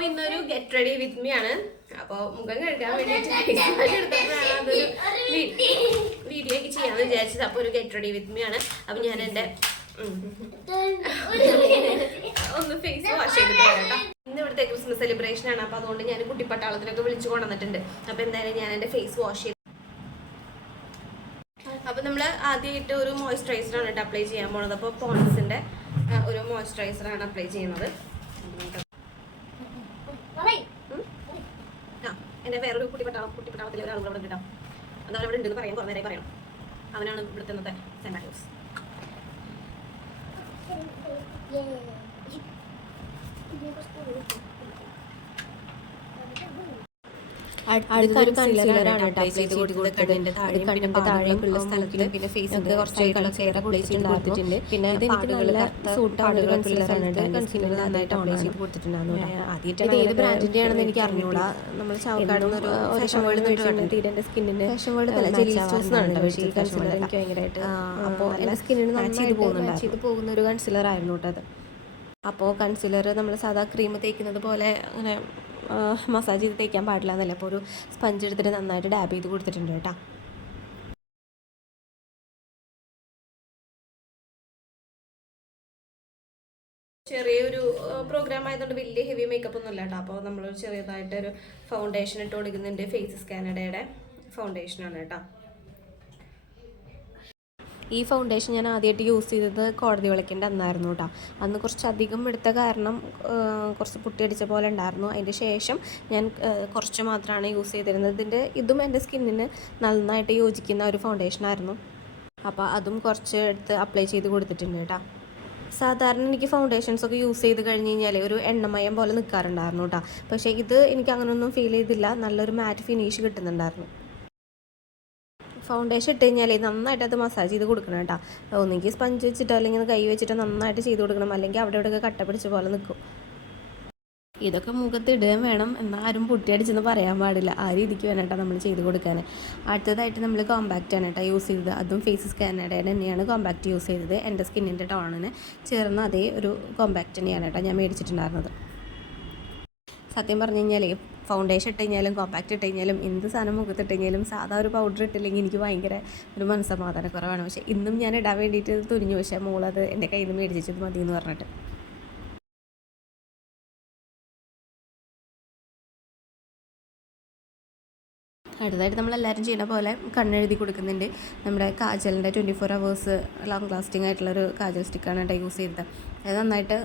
അപ്പൊ ഇന്നൊരു get ready with me ആണ്. അപ്പൊ മുഖം കഴുകാൻ വേണ്ടിട്ട് വീഡിയോ ഒക്കെ ചെയ്യാന്ന് വിചാരിച്ചത്. അപ്പൊ ഒരു ഗെറ്റ് റെഡി വിത്ത് മീ ആണ്. അപ്പൊ ഞാൻ എന്റെ ഒന്ന് ഫേസ് വാഷ് ചെയ്തിട്ട് കേട്ടോ. ഇന്ന് ഇവിടുത്തെ ക്രിസ്മസ് സെലിബ്രേഷൻ ആണ്. അപ്പൊ അതുകൊണ്ട് ഞാൻ കുട്ടിപ്പട്ടാളത്തിനൊക്കെ വിളിച്ചു കൊണ്ടുവന്നിട്ടുണ്ട് അപ്പൊ എന്തായാലും ഞാൻ എന്റെ ഫേസ് വാഷ് ചെയ്ത് അപ്പൊ നമ്മൾ ആദ്യമായിട്ട് ഒരു മോയ്സ്ചറൈസർ ആണ് കേട്ടോ അപ്ലൈ ചെയ്യാൻ പോണത്. അപ്പോൾ പോൺസിന്റെ ഒരു മോയ്സ്ചറൈസർ ആണ് അപ്ലൈ ചെയ്യുന്നത്. എന്റെ വേറൊരു കുട്ടിപ്പട്ടാളം കുട്ടിപ്പട്ടാളത്തിലെ ഒരാൾ ഇവിടെ ഉണ്ടാവും അതവൻ അവരവിടെ ഉണ്ടെന്ന് പറയാൻ കുറേ നേരെ പറയണം. അവനാണ് ഇവിടുത്തെ ഇന്നത്തെ സെന്റാക്ലോസ് അടുത്തൊരു കൺസീലറാണ് അപ്ലൈ ചെയ്ത് കൊടുത്തിട്ടുണ്ട്. കണ്ണിന്റെ താഴേക്കുള്ള സ്ഥലത്ത് പിന്നെ ഫേസിന്റെ കുറച്ച് കളർ ചെയ്ത് കൊടുത്തിട്ടുണ്ട് പിന്നെ ഇത് എനിക്ക് നല്ല സൂട്ടാണ് കൺസീലറാണ് കൺസീലർ നന്നായിട്ട് അപ്ലൈ ചെയ്ത് കൊടുത്തിട്ടുണ്ടായിരുന്നു ആദ്യമായിട്ട് ഏത് ബ്രാൻഡിന്റെ ആണെന്ന് എനിക്ക് അറിഞ്ഞൂടാ. നമ്മൾ ചാവക്കാട് ഒരു ഷവേൾ തീരെ സ്കിന്നിന് ഷവേൾ കൺസീലർ എനിക്ക് ഭയങ്കരമായിട്ട് അപ്പോൾ എന്റെ സ്കിന്നിന് നന്നായിട്ട് മാച്ച് ചെയ്ത് പോകുന്ന ഒരു കൺസീലർ ആയിരുന്നു കേട്ടോ അത്. അപ്പോൾ കൺസീലർ നമ്മൾ സാധാ ക്രീം തേക്കുന്നത് പോലെ അങ്ങനെ മസാജ് ചെയ്ത് തേക്കാൻ പാടില്ല എന്നല്ല? അപ്പോൾ ഒരു സ്പഞ്ച് എടുത്തിട്ട് നന്നായിട്ട് ഡാബ് ചെയ്ത് കൊടുത്തിട്ടുണ്ട് കേട്ടോ. ചെറിയൊരു പ്രോഗ്രാം ആയതുകൊണ്ട് വലിയ ഹെവി മേക്കപ്പ് ഒന്നും ഇല്ല കേട്ടോ. അപ്പോൾ നമ്മൾ ചെറിയതായിട്ടൊരു ഫൗണ്ടേഷൻ ഇട്ട് കൊടുക്കുന്നുണ്ട് ഫേസ് സ്കാനഡയുടെ ഫൗണ്ടേഷനാണ് കേട്ടോ. ഈ ഫൗണ്ടേഷൻ ഞാൻ ആദ്യമായിട്ട് യൂസ് ചെയ്തത് കോടതി വിളക്കിന്റെ അന്നായിരുന്നു കേട്ടോ അന്ന് കുറച്ചധികം എടുത്ത കാരണം കുറച്ച് പുട്ടിയടിച്ച പോലെ ഉണ്ടായിരുന്നു. അതിന്റെ ശേഷം ഞാൻ കുറച്ച് മാത്രമാണ് യൂസ് ചെയ്തിരുന്നത്. ഇതിന്റെ ഇതും എന്റെ സ്കിന്നിന് നന്നായിട്ട് യോജിക്കുന്ന ഒരു ഫൗണ്ടേഷനായിരുന്നു അപ്പോൾ അതും കുറച്ച് എടുത്ത് അപ്ലൈ ചെയ്ത് കൊടുത്തിട്ടുണ്ട് കേട്ടോ സാധാരണ എനിക്ക് ഫൗണ്ടേഷൻസ് ഒക്കെ യൂസ് ചെയ്ത് കഴിഞ്ഞ് കഴിഞ്ഞാൽ ഒരു എണ്ണമയം പോലെ നിൽക്കാറുണ്ടായിരുന്നു കേട്ടോ പക്ഷേ ഇത് എനിക്ക് അങ്ങനെയൊന്നും ഫീൽ ചെയ്തില്ല. നല്ലൊരു മാറ്റ് ഫിനിഷ് കിട്ടുന്നുണ്ടായിരുന്നു. ഫൗണ്ടേഷൻ ഇട്ട് കഴിഞ്ഞാൽ നന്നായിട്ട് അത് മസാജ് ചെയ്ത് കൊടുക്കണം കേട്ടോ. ഒന്നെങ്കിൽ സ്പഞ്ച് വെച്ചിട്ടോ അല്ലെങ്കിൽ കൈ വെച്ചിട്ടോ നന്നായിട്ട് ചെയ്ത് കൊടുക്കണം. അല്ലെങ്കിൽ അവിടെ ഇവിടെയൊക്കെ കട്ട പിടിച്ച പോലെ നിൽക്കും. ഇതൊക്കെ മുഖത്ത് ഇടുകയും വേണം. എന്നാൽ ആരും പൊട്ടിയടിച്ചെന്ന് പറയാൻ പാടില്ല. ആ രീതിക്ക് വേണം നമ്മൾ ചെയ്ത് കൊടുക്കാൻ അടുത്തതായിട്ട് നമ്മൾ കോമ്പാക്റ്റ് ആണ് കേട്ടോ യൂസ് ചെയ്തത്. അതും ഫേസ് സ്കാനയുടെ തന്നെയാണ് കോമ്പാക്റ്റ് യൂസ് ചെയ്തത്. എന്റെ സ്കിന്നിന്റെ ടോണിന് ചേർന്ന അതേ ഒരു കോമ്പാക്റ്റ് തന്നെയാണ് കേട്ടോ ഞാൻ മേടിച്ചിട്ടുണ്ടായിരുന്നത്. സത്യം പറഞ്ഞു കഴിഞ്ഞാൽ ഫൗണ്ടേഷൻ ഇട്ട് കഴിഞ്ഞാലും കോമ്പാക്റ്റ് ഇട്ട് കഴിഞ്ഞാലും എന്ത് സാധനം മുഖത്ത് ഇട്ട് കഴിഞ്ഞാലും സാധാ ഒരു പൗഡർ ഇട്ടില്ലെങ്കിൽ എനിക്ക് ഭയങ്കര ഒരു മനസ്സമാധാന കുറവാണ് പക്ഷേ ഇന്നും ഞാൻ ഇടാൻ വേണ്ടിയിട്ട് തുനിഞ്ഞു. പക്ഷേ മോളത് എന്റെ കയ്യിൽ നിന്ന് മേടിച്ചത് മതി എന്ന് പറഞ്ഞിട്ട്. അടുത്തതായിട്ട് നമ്മളെല്ലാവരും ചെയ്യുന്ന പോലെ കണ്ണെഴുതി കൊടുക്കുന്നുണ്ട്. നമ്മുടെ കാജലിന്റെ twenty four hours long lasting ആയിട്ടുള്ളൊരു കാജൽ സ്റ്റിക്കാണ് കേട്ടോ യൂസ് ചെയ്തത്. അത് നന്നായിട്ട്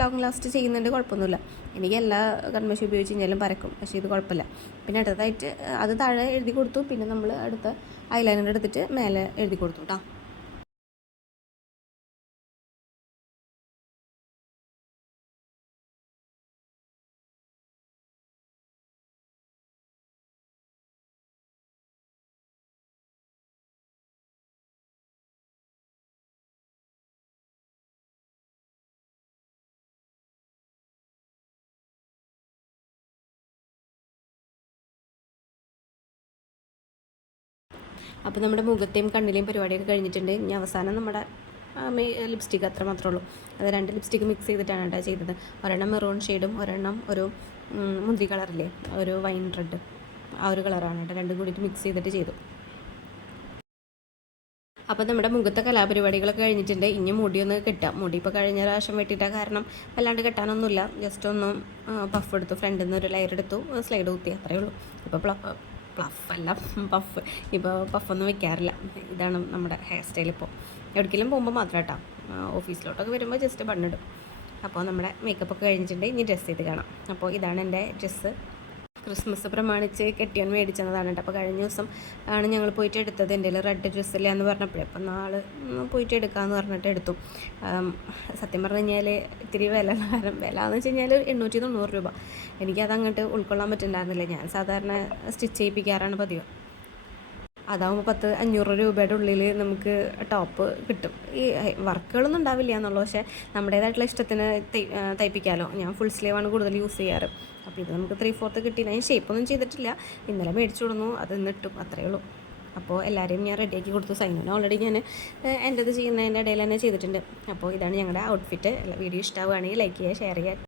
ലോങ് ലാസ്റ്റ് ചെയ്യുന്നുണ്ട് കുഴപ്പമൊന്നുമില്ല. എനിക്ക് എല്ലാ കൺമഷി ഉപയോഗിച്ച് കഴിഞ്ഞാലും പരക്കും പക്ഷേ ഇത് കുഴപ്പമില്ല. പിന്നെ അടുത്തതായിട്ട് അത് താഴെ എഴുതി കൊടുത്തു പിന്നെ നമ്മൾ അടുത്ത ഐലൈനർ എടുത്തിട്ട് മേലെ എഴുതി കൊടുത്തു കേട്ടോ അപ്പോൾ നമ്മുടെ മുഖത്തെയും കണ്ണിലെയും പരിപാടിയൊക്കെ കഴിഞ്ഞിട്ടുണ്ട്. ഇനി അവസാനം നമ്മുടെ ലിപ്സ്റ്റിക്ക് അത്ര മാത്രമേ ഉള്ളൂ. അത് രണ്ട് ലിപ്സ്റ്റിക്ക് മിക്സ് ചെയ്തിട്ടാണ് കേട്ടോ ചെയ്തത്. ഒരെണ്ണം മെറൂൺ ഷെയ്ഡും ഒരെണ്ണം ഒരു മുന്തി കളറില്ലേ ഒരു വൈൻ റെഡ് ആ ഒരു കളറാണ് കേട്ടോ. രണ്ടും കൂടിയിട്ട് മിക്സ് ചെയ്തിട്ട് ചെയ്തു. അപ്പോൾ നമ്മുടെ മുഖത്തെ കലാപരിപാടികളൊക്കെ കഴിഞ്ഞിട്ടുണ്ട്. ഇനി മുടി ഒന്ന് കെട്ടാം. മുടി ഇപ്പോൾ കഴിഞ്ഞ പ്രാവശ്യം വെട്ടിയിട്ട കാരണം അല്ലാണ്ട് കെട്ടാനൊന്നുമില്ല. ജസ്റ്റ് ഒന്ന് പഫ് എടുത്തു. ഫ്രണ്ടിൽ നിന്ന് ഒരു ലെയർ എടുത്തു. സ്ലൈഡ് കുത്തി അത്രയേ ഉള്ളൂ. ഇപ്പോൾ പ്ലഫ് പ്ലഫ് അല്ല പഫ് ഇപ്പോൾ പഫൊന്നും വെക്കാറില്ല. ഇതാണ് നമ്മുടെ ഹെയർ സ്റ്റൈൽ ഇപ്പോൾ എവിടേക്കെങ്കിലും പോകുമ്പോൾ മാത്രം കേട്ടോ ഓഫീസിലോട്ടൊക്കെ വരുമ്പോൾ ജസ്റ്റ് ബണ്ണിടും അപ്പോൾ നമ്മുടെ മേക്കപ്പ് ഒക്കെ കഴിഞ്ഞിട്ടുണ്ട്. ഇനി ഡ്രസ്സ് ചെയ്ത് കാണാം. അപ്പോൾ ഇതാണ് എന്റെ ഡ്രസ്സ് ക്രിസ്മസ് പ്രമാണിച്ച് കെട്ടിയാൻ മേടിച്ചതാണ് കേട്ടോ. അപ്പോൾ കഴിഞ്ഞ ദിവസം ആണ് ഞങ്ങൾ പോയിട്ട് എടുത്തത് എന്റെ റെഡ് ഡ്രസ്സില്ല എന്ന് പറഞ്ഞപ്പോഴേ. അപ്പം നാളെ പോയിട്ട് എടുക്കാമെന്ന് പറഞ്ഞിട്ട് എടുത്തു. സത്യം പറഞ്ഞു കഴിഞ്ഞാൽ ഇത്തിരി വില കാരണം വില എന്ന് വെച്ച് കഴിഞ്ഞാൽ എണ്ണൂറ്റി തൊണ്ണൂറ് രൂപ. എനിക്കത് അങ്ങോട്ട് ഉൾക്കൊള്ളാൻ പറ്റുന്നുണ്ടായിരുന്നില്ല ഞാൻ സാധാരണ സ്റ്റിച്ച് ചെയ്യിപ്പിക്കാറാണ് പതിവ്. അതാവുമ്പോൾ പത്ത് അഞ്ഞൂറ് രൂപയുടെ ഉള്ളിൽ നമുക്ക് ടോപ്പ് കിട്ടും. ഈ വർക്കുകളൊന്നും ഉണ്ടാവില്ല എന്നുള്ളൂ. പക്ഷേ നമ്മുടേതായിട്ടുള്ള ഇഷ്ടത്തിന് തയ്പ്പിക്കാമല്ലോ ഞാൻ ഫുൾ സ്ലീവാണ് കൂടുതൽ യൂസ് ചെയ്യാറ്. അപ്പോൾ ഇത് നമുക്ക് ത്രീ ഫോർത്ത് കിട്ടിയില്ല. ഞാൻ ഷേപ്പൊന്നും ചെയ്തിട്ടില്ല. ഇന്നലെ മേടിച്ചു കൊടുന്നു. അത് ഇന്നിട്ടും അത്രയേ ഉള്ളൂ. അപ്പോൾ എല്ലാവരെയും ഞാൻ റെഡിയാക്കി കൊടുത്തു. സൈനിന് ഓൾറെഡി ഞാൻ എന്റെത് ചെയ്യുന്നതിന്റെ ഇടയിൽ തന്നെ ചെയ്തിട്ടുണ്ട്. അപ്പോൾ ഇതാണ് ഞങ്ങളുടെ ഔട്ട്ഫിറ്റ് വീഡിയോ ഇഷ്ടമാവുകയാണെങ്കിൽ ലൈക്ക് ചെയ്യുക ഷെയർ ചെയ്യുക.